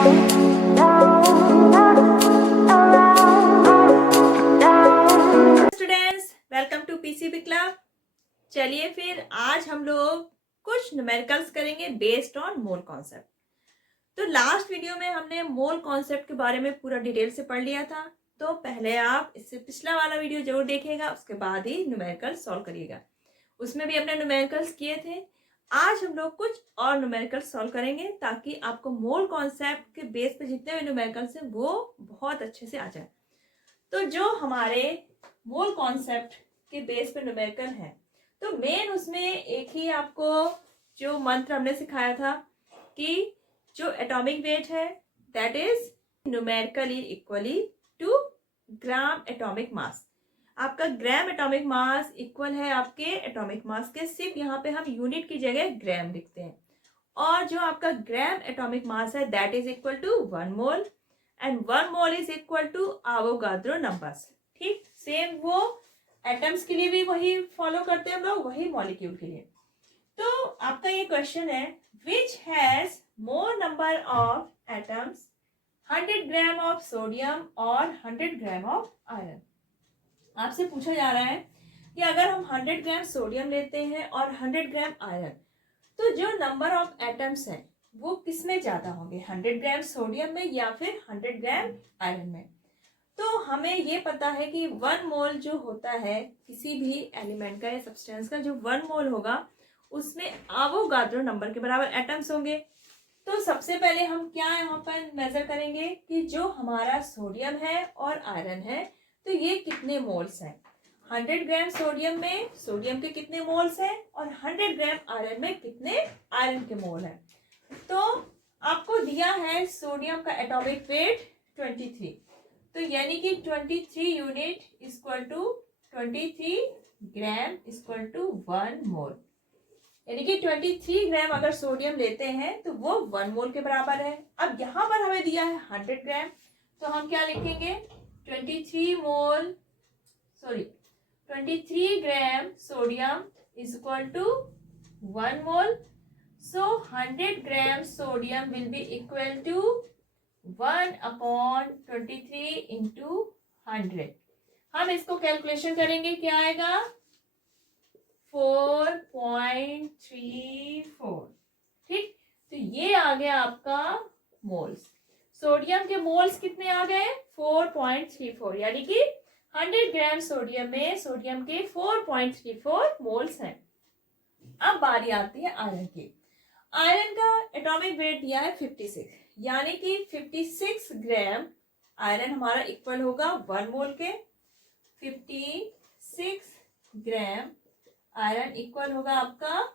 Students, welcome to PCB club. चलिए फिर आज हम लोग कुछ न्यूमेरिकल्स करेंगे बेस्ड ऑन मोल कॉन्सेप्ट। तो लास्ट वीडियो में हमने मोल कॉन्सेप्ट के बारे में पूरा डिटेल से पढ़ लिया था, तो पहले आप इससे पिछला वाला वीडियो जरूर देखिएगा, उसके बाद ही न्यूमेरिकल सॉल्व करिएगा। उसमें भी अपने न्यूमेरिकल्स किए थे। आज हम लोग कुछ और न्यूमेरिकल सॉल्व करेंगे ताकि आपको मोल कॉन्सेप्ट के बेस पे जितने भी न्यूमेरिकल्स हैं वो बहुत अच्छे से आ जाए। तो जो हमारे मोल कॉन्सेप्ट के बेस पे न्यूमेरिकल है, तो मेन उसमें एक ही आपको जो मंत्र हमने सिखाया था कि जो एटॉमिक वेट है that is numerically equally to gram atomic mass. आपका ग्राम एटॉमिक मास इक्वल है आपके एटॉमिक मास के, सिर्फ यहाँ पे हम यूनिट की जगह ग्राम लिखते हैं। और जो आपका ग्राम एटॉमिक मास है that is equal to 1 mole and 1 mole is equal to Avogadro numbers. ठीक, सेम वो एटम्स के लिए भी वही फॉलो करते हैं हम लोग, वही मॉलिक्यूल के लिए। तो आपका ये क्वेश्चन है, which has more number of atoms 100 gram of sodium और 100 ग्राम ऑफ आयरन। आपसे पूछा जा रहा है कि अगर हम 100 ग्राम सोडियम लेते हैं और 100 ग्राम आयरन, तो जो नंबर ऑफ एटम्स हैं वो किसमें ज्यादा होंगे, 100 ग्राम सोडियम में या फिर 100 ग्राम आयरन में। तो हमें ये पता है कि 1 मोल जो होता है किसी भी एलिमेंट का या सब्सटेंस का, जो 1 मोल होगा उसमें एवोगाड्रो नंबर के बराबर एटम्स होंगे। तो सबसे पहले हम क्या यहाँ पर मेजर करेंगे कि जो हमारा सोडियम है और आयरन है तो ये कितने मोल्स हैं। 100 ग्राम सोडियम में सोडियम के कितने मोल्स हैं और 100 ग्राम आयरन में कितने आयरन के मोल हैं। तो आपको दिया है सोडियम का एटॉमिक वेट 23, तो यानी कि 23 unit equal to 23 gram equal to 1 mole. यानी कि 23 ग्राम अगर सोडियम लेते हैं तो वो 1 मोल के बराबर है। अब यहाँ पर हमें दिया है 100 ग्राम, तो हम क्या लिखेंगे, 23 gram sodium is equal to 1 mole. So 100 gram sodium will be equal to 1/23 into 100। हम इसको कैलकुलेशन करेंगे, क्या आएगा 4.34। ठीक, तो ये आ गया आपका मोल्स। सोडियम के मोल्स कितने आ गए 4.34, यानी कि 100 ग्राम सोडियम में सोडियम के 4.34 मोल्स हैं। अब बारी आती है आयरन की। आयरन का एटॉमिक वेट दिया है 56, यानी कि 56 ग्राम आयरन हमारा इक्वल होगा 1 मोल के। 56 ग्राम आयरन इक्वल होगा आपका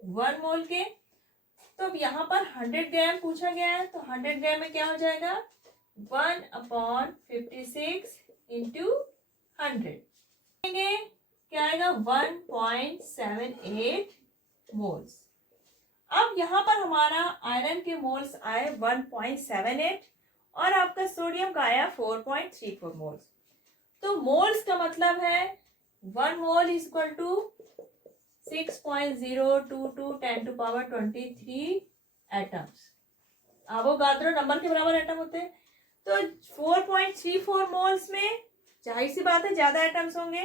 1 मोल के। तो अब यहाँ पर 100 ग्राम पूछा गया है, तो 100 ग्राम में क्या हो जाएगा 1/56 इंटू 100, क्या आएगा 1.78 मोल्स। अब यहाँ पर हमारा आयरन के मोल्स आए 1.78 और आपका सोडियम का आया 4.34 मोल्स। तो मोल्स का मतलब है 1 mole is equal to 6.022 10 to power 23 atoms. Avogadro number के बराबर एटम होते हैं। तो 4.34 मोल्स में जाहिर सी बात है ज्यादा एटम्स होंगे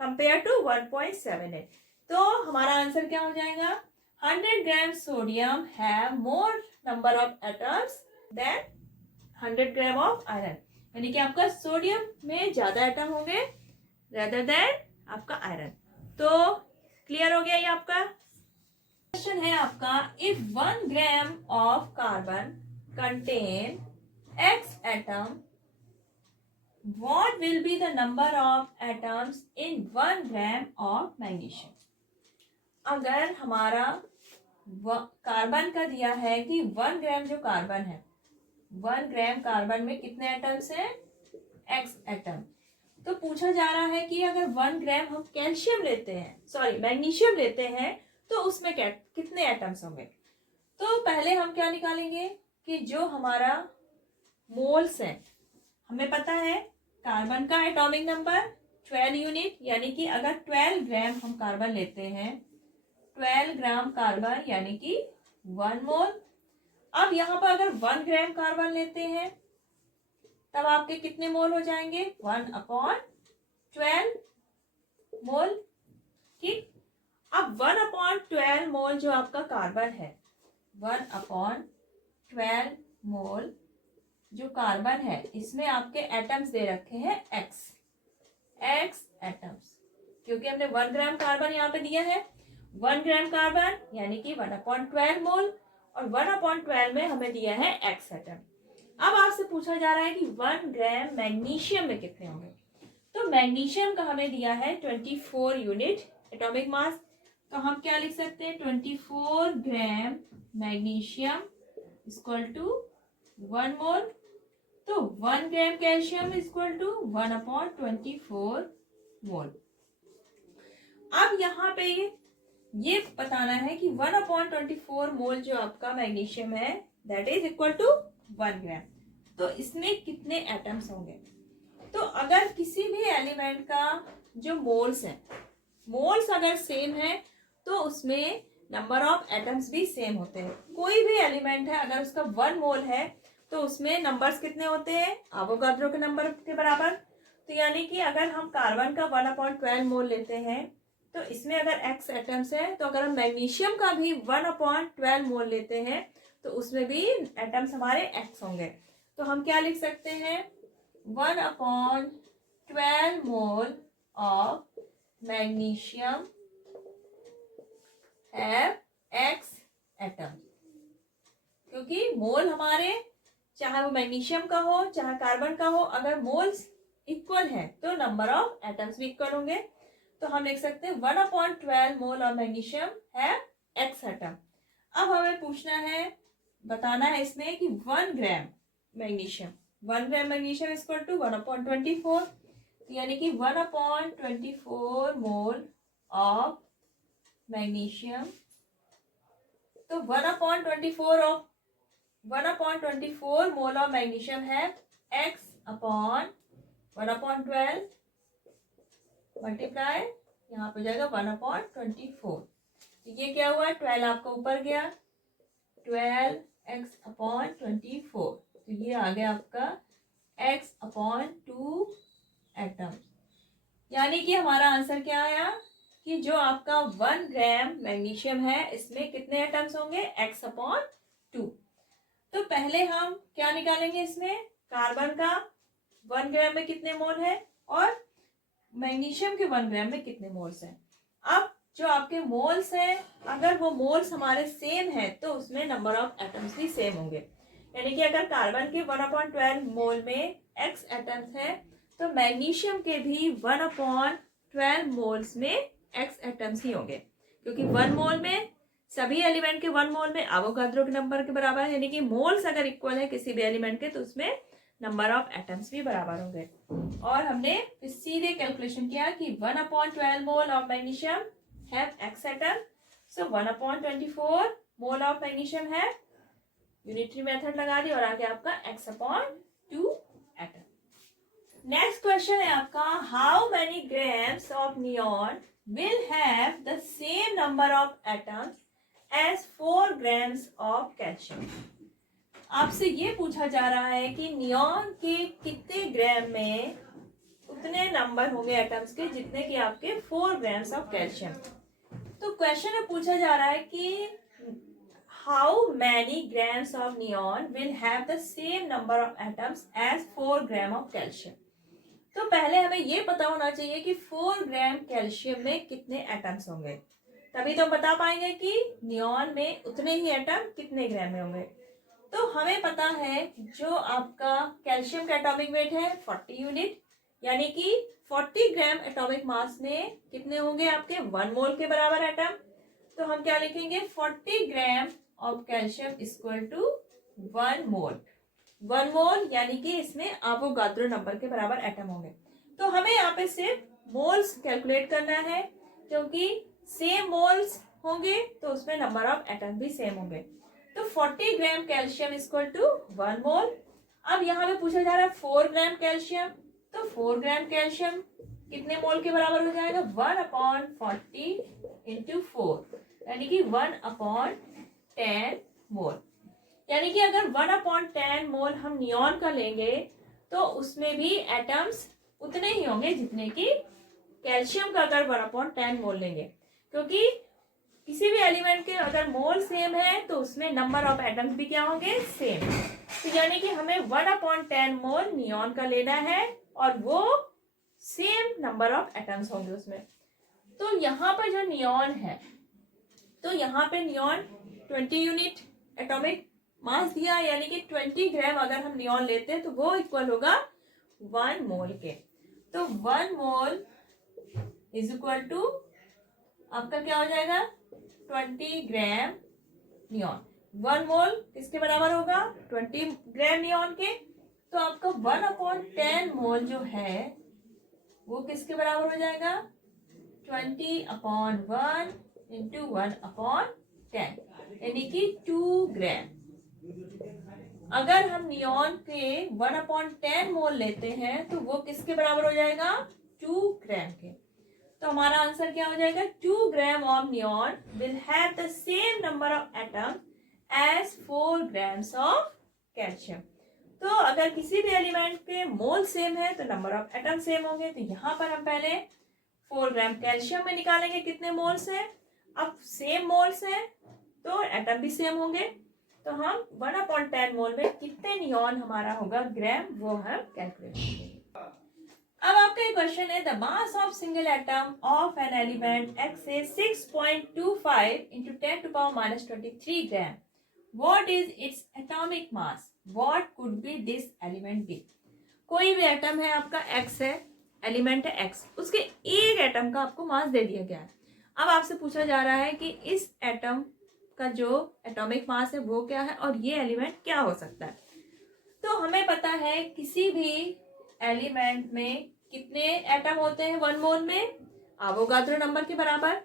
कंपेयर टू 1.78। तो हमारा आंसर क्या हो जाएगा, 100 gram sodium have more number of atoms than 100 gram of iron, यानी कि आपका सोडियम में ज्यादा एटम होंगे रेदर देन आपका आयरन। तो क्लियर हो गया ये आपका क्वेश्चन है आपका, if 1 gram of carbon contain x atom, what will be the number of atoms in 1 gram of magnesium। अगर हमारा कार्बन का दिया है कि 1 ग्राम जो कार्बन है, 1 ग्राम कार्बन में कितने एटम्स हैं x एटम। तो पूछा जा रहा है कि अगर 1 ग्राम हम कैल्शियम लेते हैं, सॉरी मैग्नीशियम लेते हैं, तो उसमें कितने एटम्स होंगे। तो पहले हम क्या निकालेंगे कि जो हमारा मोल्स है, हमें पता है कार्बन का एटॉमिक नंबर 12 यूनिट, यानी कि अगर 12 ग्राम हम कार्बन लेते हैं, 12 ग्राम कार्बन यानी कि 1 मोल। अब यहाँ पर अगर 1 ग्राम कार्बन लेते हैं तब आपके कितने मोल हो जाएंगे? 1/12 मोल। ठीक, अब 1/12 मोल जो आपका कार्बन है, 1/12 मोल जो कार्बन है, इसमें आपके एटम्स दे रखे हैं x एटम्स, क्योंकि हमने 1 ग्राम कार्बन यहाँ पे दिया है। 1 ग्राम कार्बन यानी कि 1/12 मोल, और 1/12 में हमें दिया है x एटम। अब आपसे पूछा जा रहा है कि 1 ग्राम मैग्नीशियम में कितने होंगे। तो मैग्नीशियम का हमें दिया है 24 यूनिट एटॉमिक मास। तो हम क्या लिख सकते हैं? 24 ग्राम मैग्नीशियम इक्वल टू 1 मोल। तो 1 ग्राम कैल्शियम इक्वल टू 1/24 मोल। अब यहाँ पे ये बताना है कि 1/24 मोल जो आपका मैग्नीशियम है दैट इज इक्वल टू 1 ग्राम। तो इसमें कितने एटम्स होंगे? तो अगर किसी भी एलिमेंट का जो मोल्स है, मोल्स अगर सेम है तो उसमें नंबर ऑफ एटम्स भी सेम होते हैं। कोई भी एलिमेंट है अगर उसका 1 मोल है तो उसमें नंबर्स कितने होते हैं? एवोगाड्रो के नंबर के बराबर। तो यानी कि अगर हम कार्बन का 1/12 मोल लेते हैं तो इसमें अगर x एटम्स है, तो अगर हम मैग्नीशियम का भी 1/12 मोल लेते हैं तो उसमें भी एटम्स हमारे x होंगे। तो हम क्या लिख सकते हैं? 1/12 mole of magnesium have x atom, क्योंकि मोल हमारे चाहे वो मैग्नीशियम का हो चाहे कार्बन का हो, अगर मोल्स इक्वल है तो नंबर ऑफ एटम्स भी इक्वल होंगे। तो हम लिख सकते हैं 1/12 mole of magnesium have x atom. अब हमें पूछना है, बताना है इसमें कि 1 gram magnesium, 1 gram magnesium equal to 1/24, यानी कि 1/24 मोल ऑफ मैग्नीशियम। तो 1/24 मोल ऑफ मैग्नीशियम है x अपॉन 1/12 मल्टीप्लाई, यहाँ पे जाएगा 1/24। तो ये क्या हुआ? 12 आपका ऊपर गया, 12x/24। तो ये आ गया आपका x/2 एटम। यानी कि हमारा आंसर क्या आया कि जो आपका 1 ग्राम मैग्नीशियम है इसमें कितने एटम्स होंगे? x/2। तो पहले हम क्या निकालेंगे? इसमें कार्बन का 1 ग्राम में कितने मोल है और मैग्नीशियम के 1 ग्राम में कितने मोल्स हैं। अब जो आपके मोल्स हैं, अगर वो मोल्स हमारे सेम है तो उसमें नंबर ऑफ एटम्स भी सेम होंगे। यानी कि अगर कार्बन के 1/12 मोल में x एटम्स है तो मैग्नीशियम के भी 1/12 मोल्स में x एटम्स ही होंगे, क्योंकि 1 मोल में सभी एलिमेंट के 1 मोल में एवोगाड्रो के नंबर के बराबर है। यानी कि मोल्स अगर इक्वल है किसी भी एलिमेंट के तो उसमें नंबर ऑफ एटम्स भी बराबर होंगे। और हमने सीधे कैलकुलेशन किया कि 1/12 mole of magnesium have x atom, so 1/24 mole of magnesium है, यूनिटरी मेथड लगा दी और आगे आपका x/2 एटम। नेक्स्ट क्वेश्चन है आपका, how many grams of neon will have the same number of atoms as 4 grams of calcium. आपसे ये पूछा जा रहा है कि नियॉन के कितने ग्राम में उतने नंबर होंगे एटम्स के जितने कि आपके 4 ग्राम्स ऑफ कैल्शियम। तो क्वेश्चन में पूछा जा रहा है कि how many grams of neon will have the same number of atoms as 4 gram of calcium. तो पहले हमें ये पता होना चाहिए कि 4 ग्राम कैल्शियम में कितने एटम्स होंगे, तभी तो हम बता पाएंगे कि नियॉन में उतने ही एटम कितने ग्राम में होंगे। तो हमें पता है जो आपका कैल्शियम का एटॉमिक वेट है 40 यूनिट, यानी कि 40 ग्राम एटॉमिक मास में कितने होंगे आपके 1 मोल के बराबर एटम। तो हम क्या लिखेंगे? 40 gram of calcium equal to 1 mole. 1 mole यानी कि इसमें एवोगाड्रो नंबर के बराबर एटम होंगे। तो हमें यहाँ पे सिर्फ मोल्स कैलकुलेट करना है, क्योंकि सेम मोल्स होंगे तो उसमें नंबर ऑफ एटम भी सेम होंगे। तो 40 ग्राम कैल्शियम इक्वल टू 1 मोल। अब यहाँ पे पूछा जा रहा है 4 ग्राम कैल्शियम, तो 4 ग्राम कैल्शियम कितने मोल के बराबर हो जाएगा? 1/40 इंटू 4, यानी कि 1/10 मोल। यानी कि अगर 1/10 मोल हम नियॉन का लेंगे तो उसमें भी एटम्स उतने ही होंगे जितने कि कैल्शियम का अगर 1/10 मोल लेंगे, क्योंकि किसी भी एलिमेंट के अगर मोल सेम है तो उसमें नंबर ऑफ एटम्स भी क्या होंगे, सेम। तो यानी कि हमें 1/10 मोल नियॉन का लेना है और वो सेम नंबर ऑफ एटम्स होंगे उसमें। तो यहाँ पर जो नियॉन है, तो यहाँ पे नियॉन 20 यूनिट एटॉमिक मास दिया, यानी कि 20 ग्राम अगर हम नियॉन लेते हैं तो वो इक्वल होगा 1 मोल के। तो 1 मोल इज इक्वल टू आपका क्या हो जाएगा, 20 ग्राम नियॉन। 1 मोल किसके बराबर होगा, 20 ग्राम नियॉन के। तो आपका 1/10 मोल जो है वो किसके बराबर हो जाएगा, 20/1 इंटू 1/10, यानी कि 2 ग्राम। अगर हम नियॉन के 1/10 मोल लेते हैं तो वो किसके बराबर हो जाएगा, 2 ग्राम के। तो हमारा आंसर क्या हो जाएगा, 2 gram of neon will have the same number of atom as 4 grams of calcium. तो अगर किसी भी एलिमेंट के मोल सेम है तो नंबर ऑफ एटम सेम होंगे। तो यहाँ पर हम पहले 4 ग्राम कैल्शियम में निकालेंगे कितने मोल्स हैं। अब सेम मोल्स हैं तो एटम भी सेम होंगे। तो हम 1/10 मोल में कितने नियॉन हमारा होगा ग्राम, वो हम कैलकुलेट करेंगे। अब आपका ये क्वेश्चन है, the mass of single atom of an element X is 6.25 into 10⁻23 gram. What is its atomic mass, what could be this element be. कोई भी एटम है आपका, एक्स है, एलिमेंट है एक्स, उसके एक एटम का आपको मास दे दिया गया है। अब आपसे पूछा जा रहा है कि इस एटम का जो एटॉमिक मास है वो क्या है और ये एलिमेंट क्या हो सकता है। तो हमें पता है किसी भी एलिमेंट में कितने एटम होते हैं 1 मोल में, एवोगाड्रो नंबर के बराबर।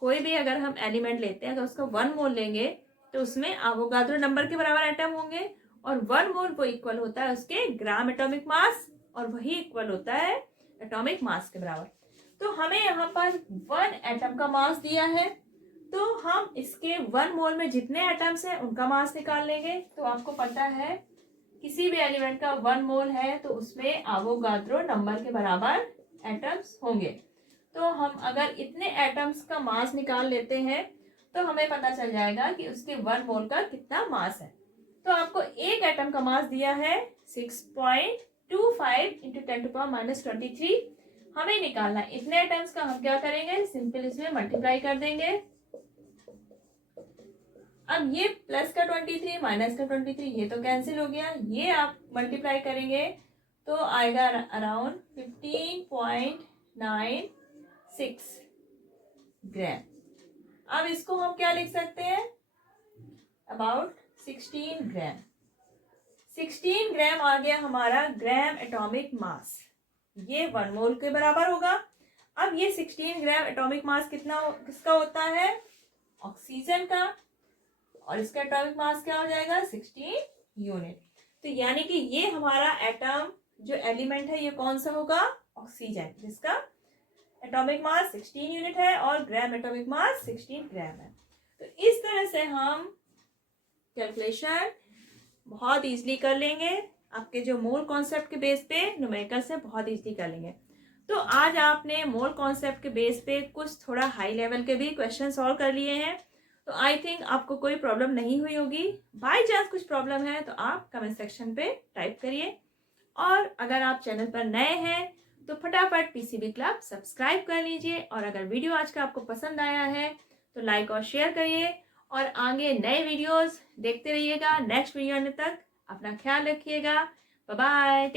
कोई भी अगर हम एलिमेंट लेते हैं तो उसका 1 मोल लेंगे तो उसमें एवोगाड्रो नंबर के बराबर एटम होंगे और 1 मोल वो इक्वल होता है उसके ग्राम एटॉमिक मास और वही इक्वल होता है एटॉमिक मास के बराबर। तो हमें यहाँ पर 1 एटम का मास दिया है, तो हम इसके 1 मोल में जितने एटम्स हैं उनका मास निकाल लेंगे। तो आपको पता है किसी भी एलिमेंट का 1 मोल है तो उसमें एवोगाड्रो नंबर के बराबर एटम्स होंगे। तो हम अगर इतने एटम्स का मास निकाल लेते हैं तो हमें पता चल जाएगा कि उसके 1 मोल का कितना मास है। तो आपको एक एटम का मास दिया है 6.25 इंटू 10⁻23। हमें निकालना है इतने एटम्स का। हम क्या करेंगे, सिंपल इसमें मल्टीप्लाई कर देंगे। अब ये प्लस का 23 माइनस का 23 ये तो कैंसिल हो गया, ये आप मल्टीप्लाई करेंगे तो आएगा अराउंड 15.96 ग्राम। अब इसको हम क्या लिख सकते हैं, अबाउट 16 ग्राम। 16 ग्राम आ गया हमारा ग्राम एटॉमिक मास, ये 1 मोल के बराबर होगा। अब ये 16 ग्राम एटॉमिक मास किसका होता है, ऑक्सीजन का, और इसका एटॉमिक मास क्या हो जाएगा 16 यूनिट। तो यानी कि ये हमारा एटम जो एलिमेंट है ये कौन सा होगा, ऑक्सीजन, जिसका एटॉमिक मास 16 यूनिट है और ग्राम एटॉमिक मास 16 ग्राम है। तो इस तरह से हम कैलकुलेशन बहुत इजीली कर लेंगे, आपके जो मोल कॉन्सेप्ट के बेस पे न्यूमेरिकल से बहुत इजीली कर लेंगे। तो आज आपने मोल कॉन्सेप्ट के बेस पे कुछ थोड़ा हाई लेवल के भी क्वेश्चन सॉल्व कर लिए हैं। तो आई थिंक आपको कोई प्रॉब्लम नहीं हुई होगी। बाय चांस कुछ प्रॉब्लम है तो आप कमेंट सेक्शन पे टाइप करिए, और अगर आप चैनल पर नए हैं तो फटाफट पीसीबी क्लब सब्सक्राइब कर लीजिए, और अगर वीडियो आज का आपको पसंद आया है तो लाइक और शेयर करिए, और आगे नए वीडियोस देखते रहिएगा। नेक्स्ट वीडियो आने तक अपना ख्याल रखिएगा। Bye bye.